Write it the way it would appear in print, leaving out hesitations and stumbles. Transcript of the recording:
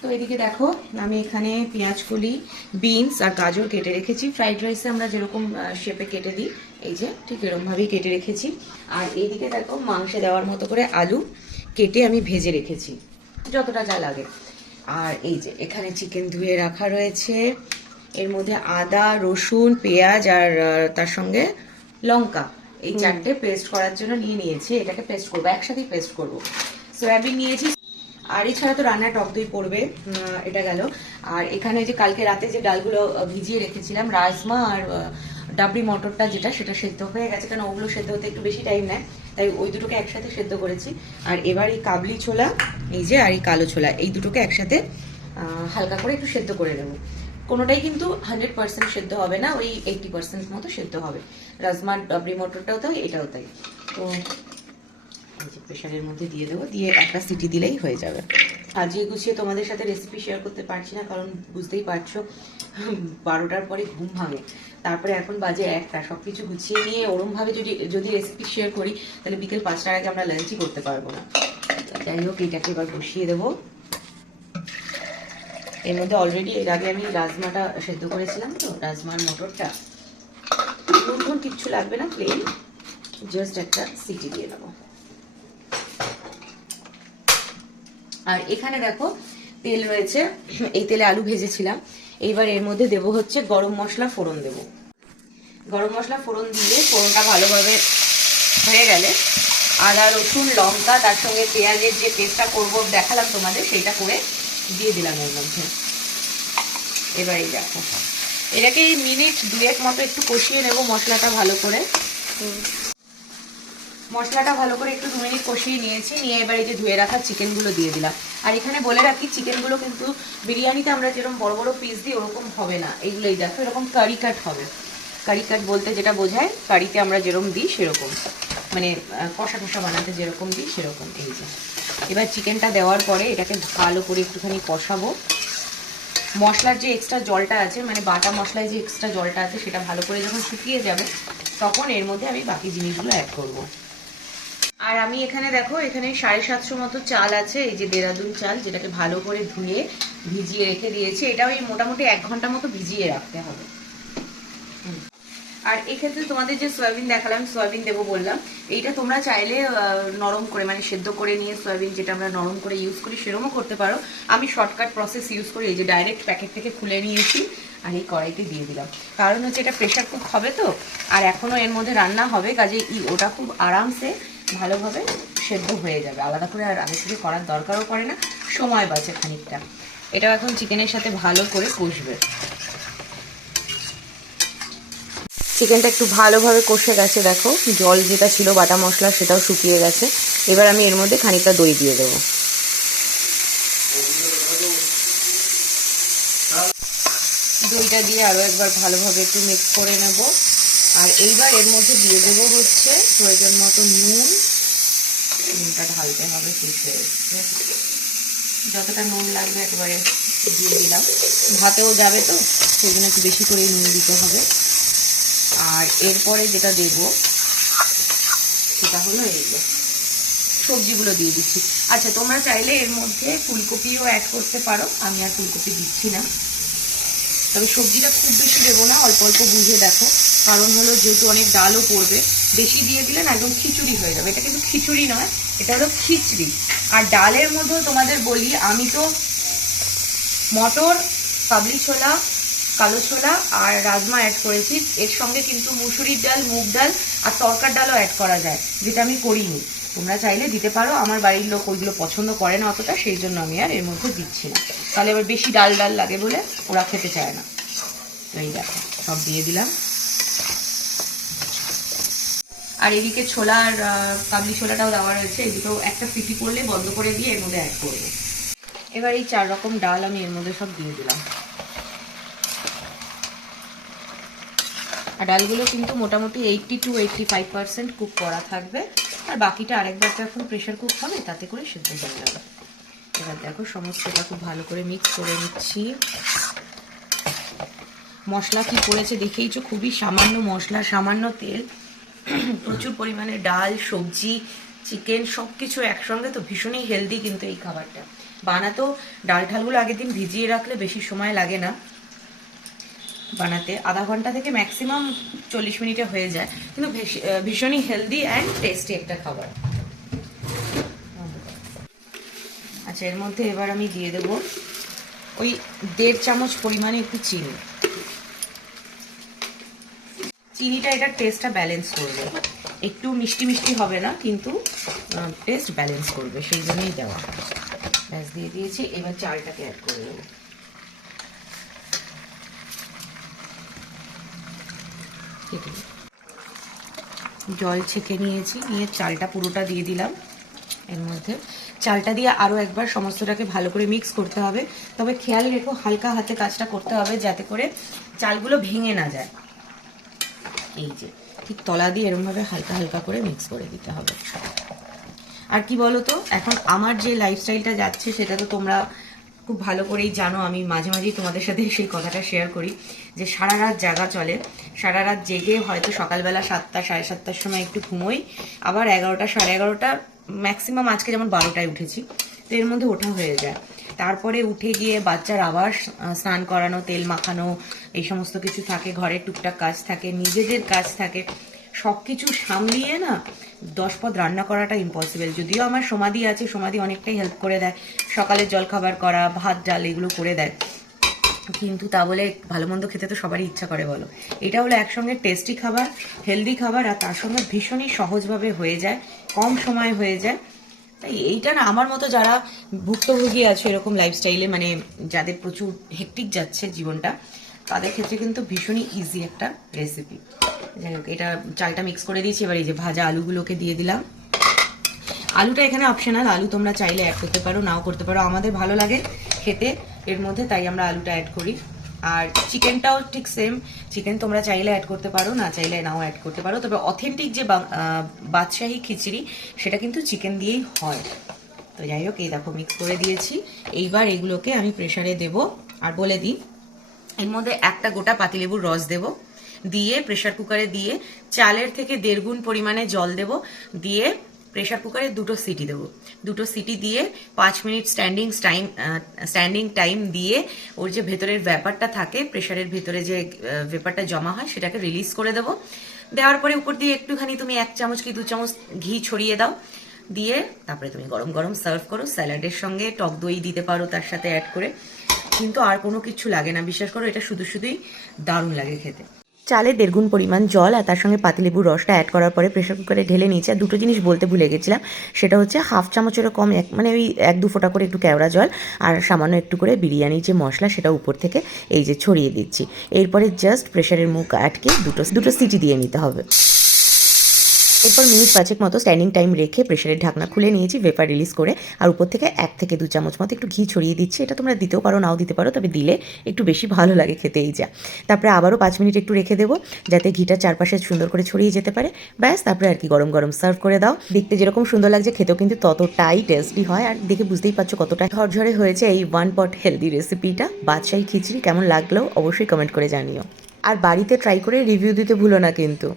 তো এদিকে দেখো আমি এখানে পেঁয়াজ কলি, বিনস আর গাজর কেটে রেখেছি। ফ্রাইড রাইসে আমরা যেরকম শেপে কেটে দিই, এই যে ঠিক এরকমভাবেই কেটে রেখেছি। আর এইদিকে দেখো মাংসে দেওয়ার মতো করে আলু কেটে আমি ভেজে রেখেছি যতটা যা লাগে। আর এই যে এখানে চিকেন ধুয়ে রাখা রয়েছে, এর মধ্যে আদা, রসুন, পেঁয়াজ আর তার সঙ্গে লঙ্কা, এই চারটে পেস্ট করার জন্য নিয়ে নিয়েছি। এটাকে পেস্ট করবো, একসাথেই পেস্ট করবো। সয়াবিন নিয়েছি, আর এছাড়া তো রান্নায় টক দই পড়বে, এটা গেল। আর এখানে যে কালকে রাতে যে ডালগুলো ভিজিয়ে রেখেছিলাম, রাজমা আর ডাবরি মটরটা যেটা, সেটা সেদ্ধ হয়ে গেছে, কারণ ওগুলো সেদ্ধ হতে একটু বেশি টাইম নেয়, তাই ওই দুটোকে একসাথে সেদ্ধ করেছি। আর এবার এই কাবলি ছোলা, এই যে, আর এই কালো ছোলা, এই দুটোকে একসাথে হালকা করে একটু সেদ্ধ করে নেবো। কোনোটাই কিন্তু 100% সেদ্ধ হবে না, ওই 80% মতো সেদ্ধ হবে। রাজমা ডাবরি মটরটাও তাই, এটাও তাই। তো এই যে প্রেশারের মধ্যে দিয়ে দেবো, দিয়ে একটা সিটি দিলেই হয়ে যাবে। সাজিয়ে গুছিয়ে তোমাদের সাথে রেসিপি শেয়ার করতে পারছি না, কারণ বুঝতেই পারছো 12টার পরে ঘুম ভাঙে। তারপরে এখন বাজে 1টা, সবকিছু গুছিয়ে নিয়ে ওরমভাবে যদি রেসিপি শেয়ার করি, তাহলে বিকেল 5টার আগে আমরা লাঞ্চই করতে পারবো না। যাই হোক, এইটাকে এবার বসিয়ে দেবো। এর মধ্যে অলরেডি এর আগে আমি রাজমাটা সেদ্ধ করেছিলাম, তো রাজমার মটরটা নুন কিচ্ছু লাগবে না, প্লেন জাস্ট একটা সিটি দিয়ে দেবো। আর এখানে দেখো তেল রয়েছে, এই তেলে আলু ভেজেছিলাম। এইবার এর মধ্যে দেব হচ্ছে গরম মশলা ফোড়ন দেব। গরম মশলা ফোড়ন দিয়ে ফোড়নটা ভালোভাবে হয়ে গেলে আদা, রসুন, লঙ্কা, তার সঙ্গে পেঁয়াজের যে পেস্টটা করবো দেখালাম তোমাদের, সেইটা করে দিয়ে দিলাম এর মধ্যে। এবার এই দেখো, এটাকে মিনিট 2 মতো একটু কষিয়ে নেব মশলাটা ভালো করে। মশলাটা ভালো করে একটু 2 মিনিট কষিয়ে নিয়েছি, নিয়ে এবার এই যে ধুয়ে রাখা চিকেনগুলো দিয়ে দিলাম। আর এখানে বলে রাখি, চিকেনগুলো কিন্তু বিরিয়ানিতে আমরা যেরকম বড় বড় পিস দিই ওরকম হবে না, এইগুলোই দেখো এরকম কারি কাট হবে। কারি কাট বলতে যেটা বোঝায়, কারিতে আমরা যেরকম দিই সেরকম, মানে কষা কষা বানাতে যেরকম দিই সেরকম। এই যে এবার চিকেনটা দেওয়ার পরে এটাকে ভালো করে একটুখানি কষাবো। মশলার যে এক্সট্রা জলটা আছে, মানে বাটা মশলায় যে এক্সট্রা জলটা আছে, সেটা ভালো করে যখন শুকিয়ে যাবে, তখন এর মধ্যে আমি বাকি জিনিসগুলো অ্যাড করবো। আর আমি এখানে দেখো, এখানে 750 মতো চাল আছে, এই যে দেরাদুন চাল, যেটাকে ভালো করে ধুয়ে ভিজিয়ে রেখে দিয়েছি। এটা ওই মোটামুটি 1 ঘন্টা মতো ভিজিয়ে রাখতে হবে। আর এক্ষেত্রে তোমাদের যে সয়াবিন দেখালাম, সয়াবিন দেবো বললাম, এইটা তোমরা চাইলে নরম করে, মানে সেদ্ধ করে নিয়ে সয়াবিন যেটা আমরা নরম করে ইউজ করি সেরকমও করতে পারো। আমি শর্টকাট প্রসেস ইউজ করি, এই যে ডাইরেক্ট প্যাকেট থেকে খুলে নিয়েছি আর এই কড়াইতে দিয়ে দিলাম। কারণ হচ্ছে এটা প্রেশার কুক হবে তো, আর এখনও এর মধ্যে রান্না হবে, কাজে ওটা খুব আরামসে ভালোভাবে সেদ্ধ হয়ে যাবে। আলাদা করে আর আগে থেকে করার দরকারও পড়ে না, সময় বাঁচে খানিকটা। এটাও এখন চিকেনের সাথে ভালো করে কষবে। চিকেনটা একটু ভালোভাবে কষে গেছে, দেখো জল যেটা ছিল বাটা মশলা সেটাও শুকিয়ে গেছে। এবার আমি এর মধ্যে খানিকটা দই দিয়ে দেবো। দইটা দিয়ে আরও একবার ভালোভাবে একটু মিক্স করে নেব। আর এইবার এর মধ্যে দিয়ে দেবো হচ্ছে প্রয়োজন মতো নুন। নুনটা ঢালতে হবে, ফুটে এসছে, যতটা নুন লাগবে একবারে দিয়ে দিলাম। ভাতেও যাবে তো, সেই জন্য একটু বেশি করে নুন দিতে হবে। আর এরপরে যেটা দেব সেটা হলো এই যে সবজিগুলো দিয়ে দিচ্ছি। আচ্ছা, তোমরা চাইলে এর মধ্যে ফুলকপিও অ্যাড করতে পারো, আমি আর ফুলকপি দিচ্ছি না। তবে সবজিটা খুব বেশি দেবো না, অল্প অল্প বুঝে দেখো, কারণ হলো যেহেতু অনেক ডালও পড়বে, বেশি দিয়ে দিলে না একদম খিচুড়ি হয়ে যাবে। এটা কিন্তু খিচুড়ি নয়, এটা হলো খিচড়ি। আর ডালের মধ্যেও তোমাদের বলি, আমি তো মটর, কাবলি ছোলা, কালো ছোলা আর রাজমা অ্যাড করেছি। এর সঙ্গে কিন্তু মুসুরির ডাল, মুগ ডাল আর তরকার ডালও অ্যাড করা যায়, যেটা আমি করিনি। তোমরা চাইলে দিতে পারো, আমার বাড়ির লোক ওইগুলো পছন্দ করে না অতটা, সেই জন্য আমি আর এর মধ্যে দিচ্ছি না। তাহলে এবার বেশি ডাল ডাল লাগে বলে ওরা খেতে চায় না। তো এই দেখো সব দিয়ে দিলাম। আর এদিকে ছোলা আর কাবলি ছোলাটাও দেওয়া রয়েছে, এদিকেও একটা সিটি করলে বন্ধ করে দিয়ে এর মধ্যে অ্যাড করবো। এবার এই 4 রকম ডাল আমি এর মধ্যে সব দিয়ে দিলাম। আর ডালগুলো কিন্তু মোটামুটি 80 to 85% কুক করা থাকবে, আর বাকিটা আরেকবার তো এখন প্রেশার কুক হবে, তাতে করে সেদ্ধ হয়ে যাবে। এবার দেখো সমস্তটা খুব ভালো করে মিক্স করে নিচ্ছি। মশলা কি করেছে দেখেইছো, খুবই সামান্য মশলা, সামান্য তেল, প্রচুর পরিমাণে ডাল, সবজি, চিকেন সব কিছু একসঙ্গে, তো ভীষণই হেলদি কিন্তু এই খাবারটা। বানাতেও ডাল ঠালগুলো আগের দিন ভিজিয়ে রাখলে বেশি সময় লাগে না বানাতে, আধা ঘন্টা থেকে ম্যাক্সিমাম 40 মিনিটে হয়ে যায়, কিন্তু ভীষণই হেলদি অ্যান্ড টেস্টি একটা খাবার। আচ্ছা, এর মধ্যে এবার আমি দিয়ে দেবো ওই 1.5 চামচ পরিমাণে একটু চিনি। চিনিটা এটার টেস্টটা ব্যালেন্স করবে, একটু মিষ্টি মিষ্টি হবে না কিন্তু টেস্ট ব্যালেন্স করবে, সেই জন্যই দেওয়া। ব্যাস দিয়ে দিয়েছি, এবার চালটাকে অ্যাড করে দেবো। জল ছেঁকে নিয়েছি, নিয়ে চালটা পুরোটা দিয়ে দিলাম এর মধ্যে। চালটা দিয়ে আরও একবার সমস্তটাকে ভালো করে মিক্স করতে হবে, তবে খেয়াল রেখো হালকা হাতে কাজটা করতে হবে যাতে করে চালগুলো ভেঙে না যায়। এই যে ঠিক তলা দিয়ে এরকমভাবে হালকা হালকা করে মিক্স করে দিতে হবে। আর কি বলো তো, এখন আমার যে লাইফস্টাইলটা যাচ্ছে সেটা তো তোমরা খুব ভালো করেই জানো, আমি মাঝে মাঝেই তোমাদের সাথে সেই কথাটা শেয়ার করি যে সারা রাত জাগা চলে, সারা রাত জেগে হয়তো সকালবেলা 7টা 7:30টার সময় একটু ঘুমোই, আবার 11টা 11:30, ম্যাক্সিমাম আজকে যেমন 12টায় উঠেছি, তো এর মধ্যে ওঠা হয়ে যায়। তারপরে উঠে গিয়ে বাচ্চার আবার স্নান করানো, তেল মাখানো, এই সমস্ত কিছু থাকে, ঘরের টুকটাক কাজ থাকে, নিজেদের কাজ থাকে, সব কিছু সামলিয়ে না 10 পদ রান্না করাটা ইম্পসিবল। যদিও আমার সমাধি আছে, সমাধি অনেকটাই হেল্প করে দেয়, সকালে জলখাবার করা, ভাত ডাল এগুলো করে দেয়, কিন্তু তা বলে ভালো মন্দ খেতে তো সবারই ইচ্ছা করে বলো। এটা হলো একসঙ্গে টেস্টি খাবার, হেলদি খাবার, আর তার সঙ্গে ভীষণই সহজভাবে হয়ে যায়, কম সময় হয়ে যায়। তাই এইটা না, আমার মতো যারা ভুক্তভোগী আছে এরকম লাইফস্টাইলে, মানে যাদের প্রচুর হেক্টিক যাচ্ছে জীবনটা, তাদের ক্ষেত্রে কিন্তু ভীষণই ইজি একটা রেসিপি। যাই হোক, এটা চালটা মিক্স করে দিয়েছি, এবার এই যে ভাজা আলুগুলোকে দিয়ে দিলাম। আলুটা এখানে অপশনাল, আলু তোমরা চাইলে অ্যাড করতে পারো, নাও করতে পারো, আমাদের ভালো লাগে খেতে এর মধ্যে, তাই আমরা আলুটা অ্যাড করি। আর চিকেনটাও ঠিক সেম, চিকেন তোমরা চাইলে অ্যাড করতে পারো, না চাইলে নাও অ্যাড করতে পারো, তবে অথেন্টিক যে বাদশাহী খিচুড়ি সেটা কিন্তু চিকেন দিয়েই হয়। তো যাই হোক, এই দেখো মিক্স করে দিয়েছি, এইবার এগুলোকে আমি প্রেসারে দেব। আর বলে দিই, এর মধ্যে একটা গোটা পাতিলেবুর রস দেব, দিয়ে প্রেসার কুকারে দিয়ে চালের থেকে 1.5 গুণ পরিমাণে জল দেব, দিয়ে প্রেসার কুকারে 2টো সিটি দেবো। 2টো সিটি দিয়ে 5 মিনিট স্ট্যান্ডিং টাইম দিয়ে ওর যে ভেতরের ব্যাপারটা থাকে, প্রেসারের ভেতরে যে ব্যাপারটা জমা হয় সেটাকে রিলিজ করে দেবো। দেওয়ার পরে উপর দিয়ে একটুখানি তুমি 1 চামচ কি 2 চামচ ঘি ছড়িয়ে দাও, দিয়ে তারপরে তুমি গরম গরম সার্ভ করো। স্যালাডের সঙ্গে টক দই দিতে পারো তার সাথে অ্যাড করে, কিন্তু আর কোনো কিছু লাগে না, বিশ্বাস করো, এটা শুধু শুধুই দারুণ লাগে খেতে। চালে 1.5 গুণ পরিমাণ জল আর তার সঙ্গে পাতিলেবুর রসটা অ্যাড করার পরে প্রেসার কুকারে ঢেলে নিয়েছি। আর দুটো জিনিস বলতে ভুলে গেছিলাম, সেটা হচ্ছে 1/2 চামচেরও কম, মানে ওই 1-2 ফোঁটা করে একটু কেওড়া জল, আর সামান্য একটু করে বিরিয়ানির যে মশলা সেটা উপর থেকে এই যে ছড়িয়ে দিচ্ছি। এরপরে জাস্ট প্রেসারের মুখ আটকে দুটো সিটি দিয়ে নিতে হবে। এরপর মিনিট 5 মতো স্ট্যান্ডিং টাইম রেখে প্রেসারের ঢাকনা খুলে নিয়েছি ভেপার রিলিজ করে, আর উপর থেকে 1 থেকে 2 চামচ মতো একটু ঘি ছড়িয়ে দিচ্ছি। এটা তোমরা দিতেও পারো, নাও দিতে পারো, তবে দিলে একটু বেশি ভালো লাগে খেতে এই যা। তারপরে আবারও 5 মিনিট একটু রেখে দেবো যাতে ঘিটা চারপাশে সুন্দর করে ছড়িয়ে যেতে পারে। ব্যাস, তারপরে আর কি গরম গরম সার্ভ করে দাও। দেখতে যেরকম সুন্দর লাগছে, খেতেও কিন্তু ততটাই টেস্টি হয়, আর দেখে বুঝতেই পারছো কতটা ঝরঝরে হয়েছে এই 1 পট হেলদি রেসিপিটা। বাদশাহী খিচুড়ি কেমন লাগলো অবশ্যই কমেন্ট করে জানিও, আর বাড়িতে ট্রাই করে রিভিউ দিতে ভুলো না কিন্তু।